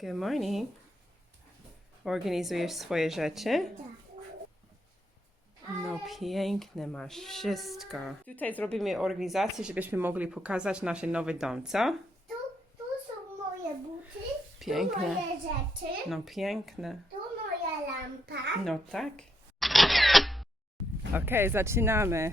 Good morning. Organizujesz swoje rzeczy? No piękne masz wszystko. Tutaj zrobimy organizację, żebyśmy mogli pokazać nasz nowy dom, co? Tu, tu są moje buty. Piękne. Tu moje rzeczy. No piękne. Tu moja lampa. No tak. Okej, zaczynamy.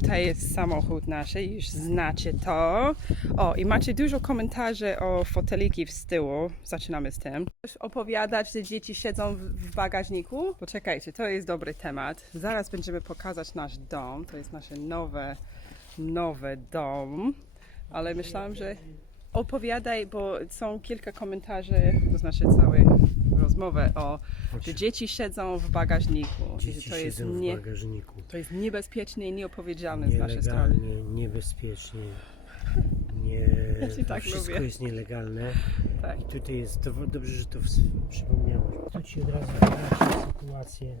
Tutaj jest samochód nasz, już znacie to. O, i macie dużo komentarzy o foteliki z tyłu. Zaczynamy z tym. Chcesz opowiadać, że dzieci siedzą w- bagażniku? Poczekajcie, to jest dobry temat. Zaraz będziemy pokazać nasz dom. To jest nasze nowe, nowe dom. Ale myślałam, że opowiadaj, bo są kilka komentarzy, to znaczy całą rozmowę o, że dzieci siedzą w bagażniku. Dzieci to jest, siedzą nie, w bagażniku. to jest niebezpieczne i nieopowiedzialne z naszej strony. Nielegalnie, niebezpiecznie. Nie, Ja ci tak wszystko lubię. jest nielegalne. Tak. I tutaj jest, to dobrze, że to ws- przypomniałeś. Tu ci od razu wyjaśnię sytuację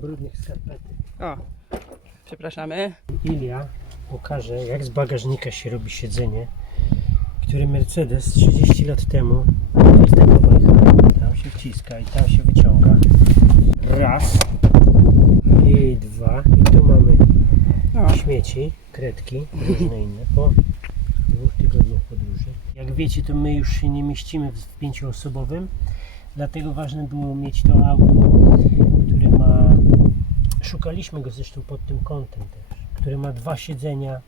brudnych skarpetek. O, przepraszamy. Ilia pokaże, jak z bagażnika się robi siedzenie, który Mercedes 30 lat temu, taka wajcha, tam się wciska i tam się wyciąga. Raz. I dwa. I tu mamy O, śmieci, kredki, różne inne po dwóch tygodniach podróży. Jak wiecie, to my już się nie mieścimy w pięcioosobowym, dlatego ważne było mieć to auto, które ma, szukaliśmy go zresztą pod tym kątem też, które ma dwa siedzenia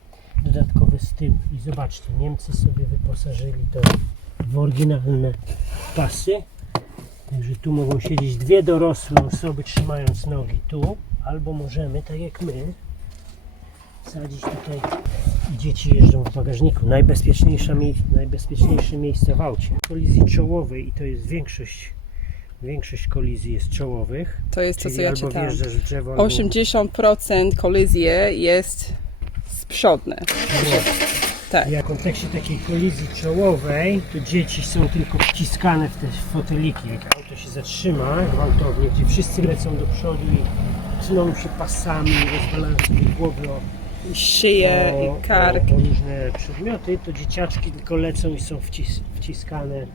dodatkowe z tyłu i zobaczcie, Niemcy sobie wyposażyli to w oryginalne pasy, Także tu mogą siedzieć dwie dorosłe osoby trzymając nogi tu, albo możemy, tak jak my, sadzić tutaj i dzieci jeżdżą w bagażniku. Najbezpieczniejsza mie- najbezpieczniejsze miejsce w aucie. Kolizji czołowej i to jest większość, większość kolizji jest czołowych. to jest to, co ja czytałam. wjeżdżasz w drzewo, albo 80% kolizji jest przodne. Tak. Ja w kontekście takiej kolizji czołowej, to dzieci są tylko wciskane w te foteliki. Jak auto się zatrzyma gwałtownie, gdzie wszyscy lecą do przodu i tną się pasami, rozwalają sobie głowy o, Szyję o, i kark. o, o różne przedmioty, to dzieciaczki tylko lecą i są wcis, wciskane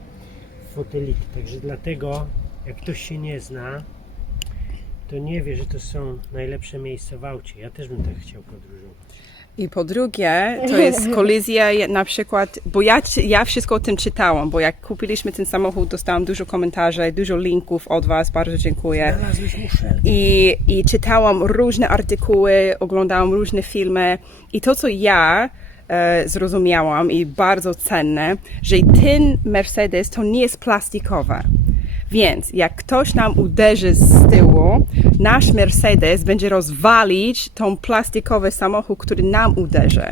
w foteliki. Także dlatego, jak ktoś się nie zna, to nie wie, że to są najlepsze miejsca w aucie. Ja też bym tak chciał podróżować. I po drugie, to jest kolizja na przykład, bo ja, ja wszystko o tym czytałam, bo jak kupiliśmy ten samochód, dostałam dużo komentarzy, dużo linków od Was, bardzo dziękuję. I, I czytałam różne artykuły, oglądałam różne filmy i to, co ja e, zrozumiałam i bardzo cenne, że ten Mercedes to nie jest plastikowe. Więc jak ktoś nam uderzy z tyłu, nasz Mercedes będzie rozwalić tą plastikowy samochód, który nam uderzy.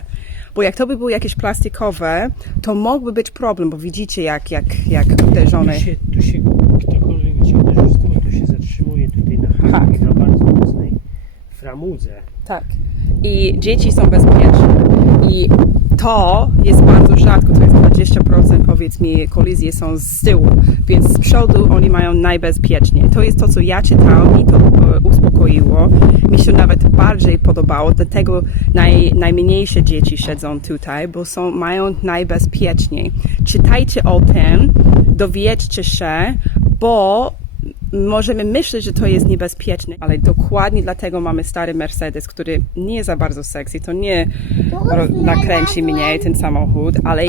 Bo jak to by było jakieś plastikowe, to mógłby być problem, bo widzicie jak, jak, jak uderzone. Tu się, tu się ktokolwiek cię uderzył z tyłu, to się zatrzymuje tutaj na haku, na bardzo mocnej framudze. Tak. I dzieci są bezpieczne. I to jest bardzo rzadko, to jest 20% powiedz mi kolizje są z tyłu, więc z przodu oni mają najbezpieczniej. To jest to, co ja czytałam i to e, uspokoiło. Mi się nawet bardziej podobało, dlatego naj, najmniejsze dzieci siedzą tutaj, bo są, mają najbezpieczniej. Czytajcie o tym, dowiedzcie się, bo możemy myśleć, że to jest niebezpieczne, ale dokładnie dlatego mamy stary Mercedes, który nie za bardzo sexy, to nie nakręci mnie ten samochód, ale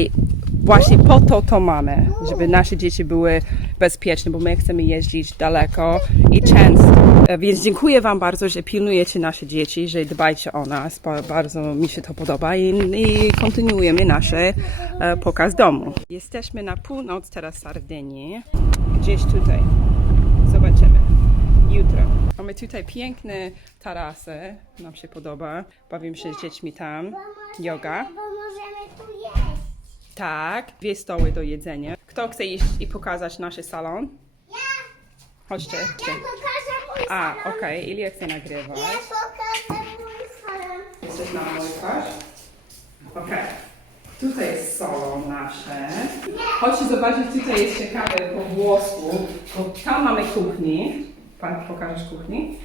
właśnie po to to mamy, żeby nasze dzieci były bezpieczne, bo my chcemy jeździć daleko i często. E, Więc dziękuję Wam bardzo, że pilnujecie nasze dzieci, że dbajcie o nas. Ba- Bardzo mi się to podoba i, i kontynuujemy nasz e, pokaz domu. Jesteśmy na północ teraz Sardynii, gdzieś tutaj. Jutro. Mamy tutaj piękne tarasy. Nam się podoba. Bawimy się z dziećmi tam. Yoga. Bo możemy tu jeść. Tak. Dwie stoły do jedzenia. Kto chce iść i pokazać nasz salon? Ja, Chodźcie. ja pokażę mój A, salon. okej. Ilia chce nagrywać. Ja pokażę mój salon. Jesteś na mój twarz? Okej. Tutaj jest salon nasze. Chodźcie zobaczyć, tutaj jest ciekawe po włosku, bo tam mamy kuchnię. Pan pokażesz kuchni?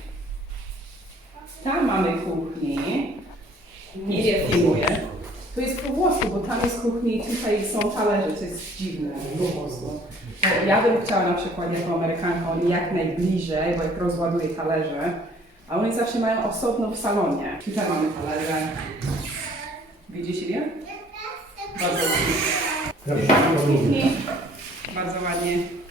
Tam mamy kuchnię. Ilia filmuje. To jest po włosku, bo tam jest kuchni, tutaj są talerze, to jest dziwne po włosku. Bo Ja bym chciała na przykład jako Amerykanką jak najbliżej, bo jak rozładuję talerze, a oni zawsze mają osobno w salonie. Tutaj mamy talerze. Widzisz je? Bardzo ładnie. Kuchni. Bardzo ładnie.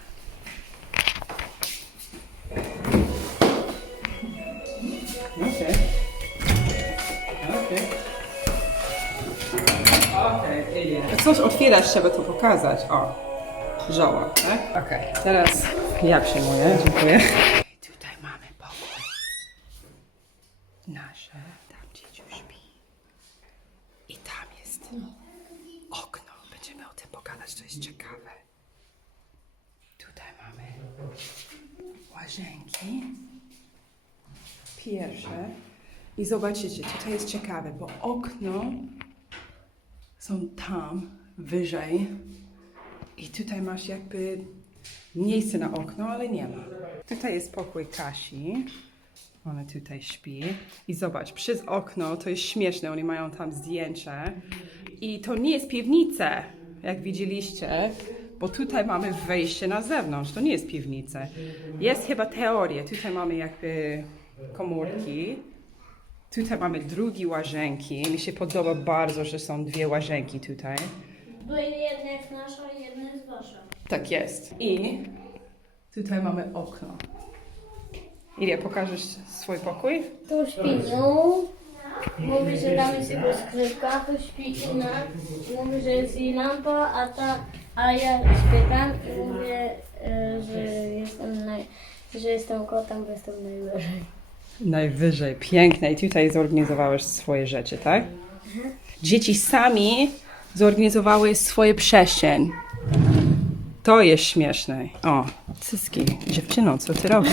Coś otwierasz, trzeba to pokazać. O, żoła, tak? Okej. Teraz ja przyjmuję, dziękuję. Tutaj mamy pokój. Nasze, tam dzieciu śpi. I tam jest okno. Będziemy o tym pogadać, to jest ciekawe. Tutaj mamy łazienki. Pierwsze. I zobaczycie, tutaj jest ciekawe, bo okno są tam, wyżej. I tutaj masz jakby miejsce na okno, ale nie ma. Tutaj jest pokój Kasi. Ona tutaj śpi. I zobacz, przez okno to jest śmieszne, oni mają tam zdjęcie. I to nie jest piwnica, jak widzieliście, bo tutaj mamy wejście na zewnątrz. To nie jest piwnica. Jest chyba teoria. Tutaj mamy jakby komórki. Tutaj mamy drugie łazienki. Mi się podoba bardzo, że są dwie łazienki tutaj. Bo jedna jest nasza, jedna jest wasza. Tak jest. I tutaj mamy okno. Ilia, pokażesz swój pokój? Tu śpi Zoom. Mówi, że tam jest jego skrytka, tu śpi inna. Mówi, że jest jej lampa, a ta, a ja śpię tam i mówię, e, że jestem, naj, że jestem kotem, bo jestem najwyżej. Najwyżej, piękne. I tutaj zorganizowałeś swoje rzeczy, tak? Dzieci sami zorganizowały swoje przestrzeń. To jest śmieszne. O, cyski. Dziewczyno, co ty robisz?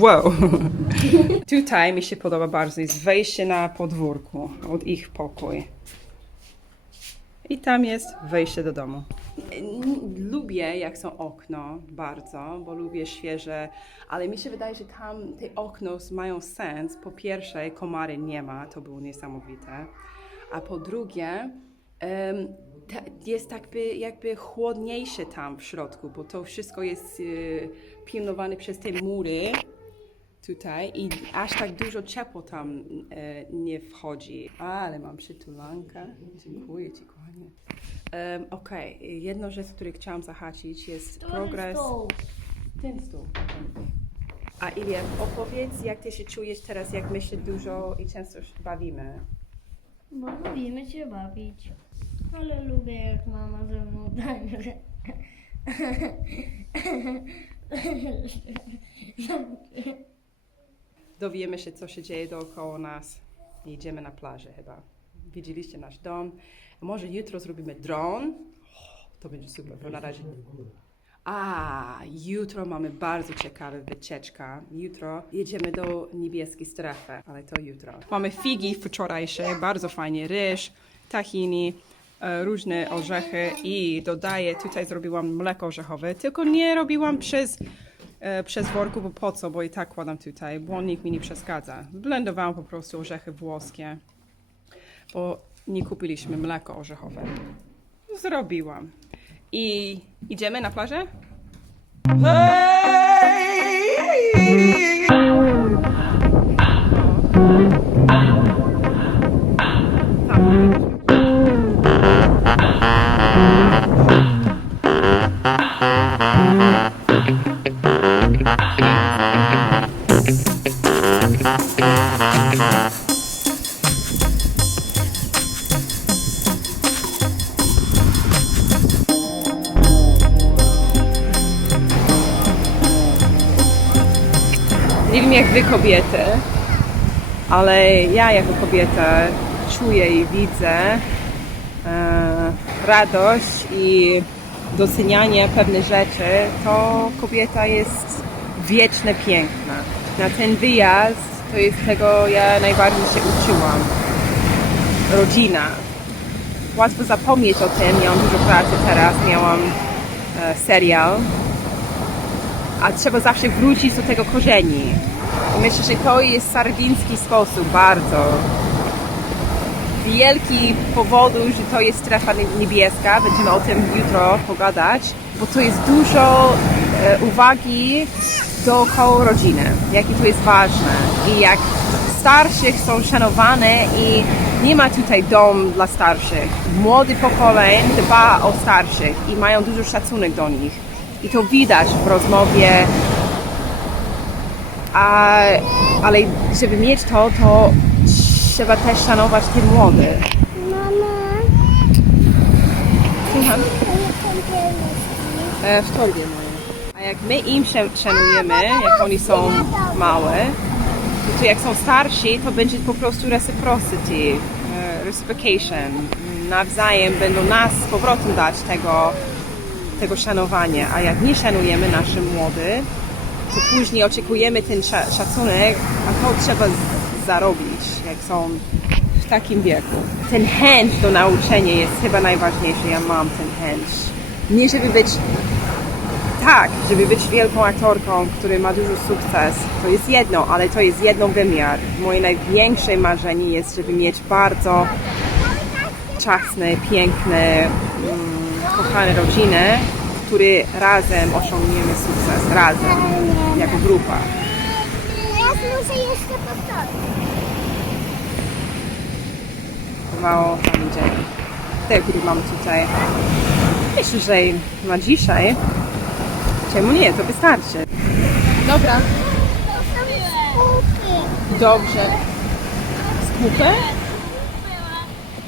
Wow. Tutaj mi się podoba bardzo. Jest wejście na podwórku od ich pokój. I tam jest wejście do domu. Lubię, jak są okno, bardzo, bo lubię świeże, ale mi się wydaje, że tam te okno mają sens. Po pierwsze, komary nie ma, to było niesamowite. A po drugie, ta, jest jakby, jakby chłodniejsze tam w środku, bo to wszystko jest y, pilnowane przez te mury tutaj i aż tak dużo ciepło tam e, nie wchodzi. Ale mam przytulankę. Dziękuję Ci, kochanie. Um, Okej, jedną rzecz, której chciałam zahaczyć jest progres. Ten stół. A Ilia, opowiedz, jak Ty się czujesz teraz, jak my się dużo i często się bawimy. Bo lubimy się bawić. Ale lubię, jak mama ze mną tańczy. Dowiemy się, co się dzieje dookoła nas i idziemy na plażę chyba. Widzieliście nasz dom. Może jutro zrobimy dron. To będzie super, bo na razie... A, jutro mamy bardzo ciekawe wycieczka. Jutro jedziemy do niebieskiej strefy, ale to jutro. Mamy figi wczorajsze, bardzo fajnie, ryż, tahini, e, różne orzechy i dodaję, tutaj zrobiłam mleko orzechowe, tylko nie robiłam przez, e, przez worku, bo po co, bo i tak kładam tutaj, błonnik mi nie przeszkadza. Blendowałam po prostu orzechy włoskie, bo nie kupiliśmy mleko orzechowe. Zrobiłam. I idziemy na plażę? Nie wiem jak wy kobiety, ale ja jako kobieta czuję i widzę e, radość i docenianie pewnych rzeczy, to kobieta jest wieczne piękna. Na ten wyjazd to jest tego ja najbardziej się uczyłam. Rodzina. Łatwo zapomnieć o tym, miałam dużo pracy teraz, miałam e, serial, a trzeba zawsze wrócić do tego korzeni. Myślę, że to jest sardiński sposób bardzo. wielki powodu, że to jest strefa niebieska. Będziemy o tym jutro pogadać, bo to jest dużo e, uwagi dookoła rodziny, jakie to jest ważne i jak starszych są szanowane i nie ma tutaj dom dla starszych. Młody pokoleń dba o starszych i mają dużo szacunek do nich. I to widać w rozmowie a, ale żeby mieć to, to trzeba też szanować te młode. Mama, Słucham? E, w torbie mojej. A jak my im szanujemy, jak oni są małe, to jak są starsi, to będzie po prostu reciprocity, e, reciprocation. Nawzajem będą nas z powrotem dać tego, tego szanowania. A jak nie szanujemy nasze młode, to później oczekujemy ten sza- szacunek, a to trzeba zarobić, jak są w takim wieku. Ten chęć do nauczenia jest chyba najważniejszy. Ja mam ten chęć. Nie żeby być tak, żeby być wielką aktorką, która ma duży sukces, to jest jedno, ale to jest jedno wymiar. Moje największe marzenie jest, żeby mieć bardzo czasne, piękne, mm, kochane rodziny, które razem osiągniemy sukces, razem, jako grupa. Teraz muszę jeszcze powtórzyć. Mało Pani dzień. Te, które mam tutaj. Myślę, że na dzisiaj, czemu nie, to wystarczy. Dobra, dobrze. Skupę?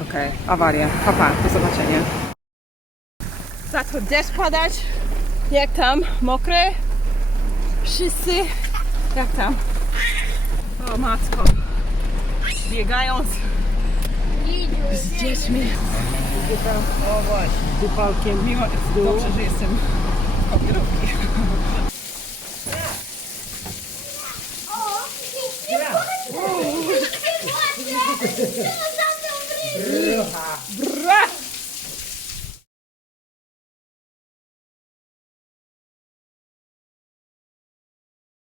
Okej, awaria. Papa, do zobaczenia. Zaczął deszcz padać. Jak tam? Mokre? Wszyscy? Jak tam? O matko. Biegając z dziećmi. O właśnie, z dupałkiem Mimo, dobrze, że jestem w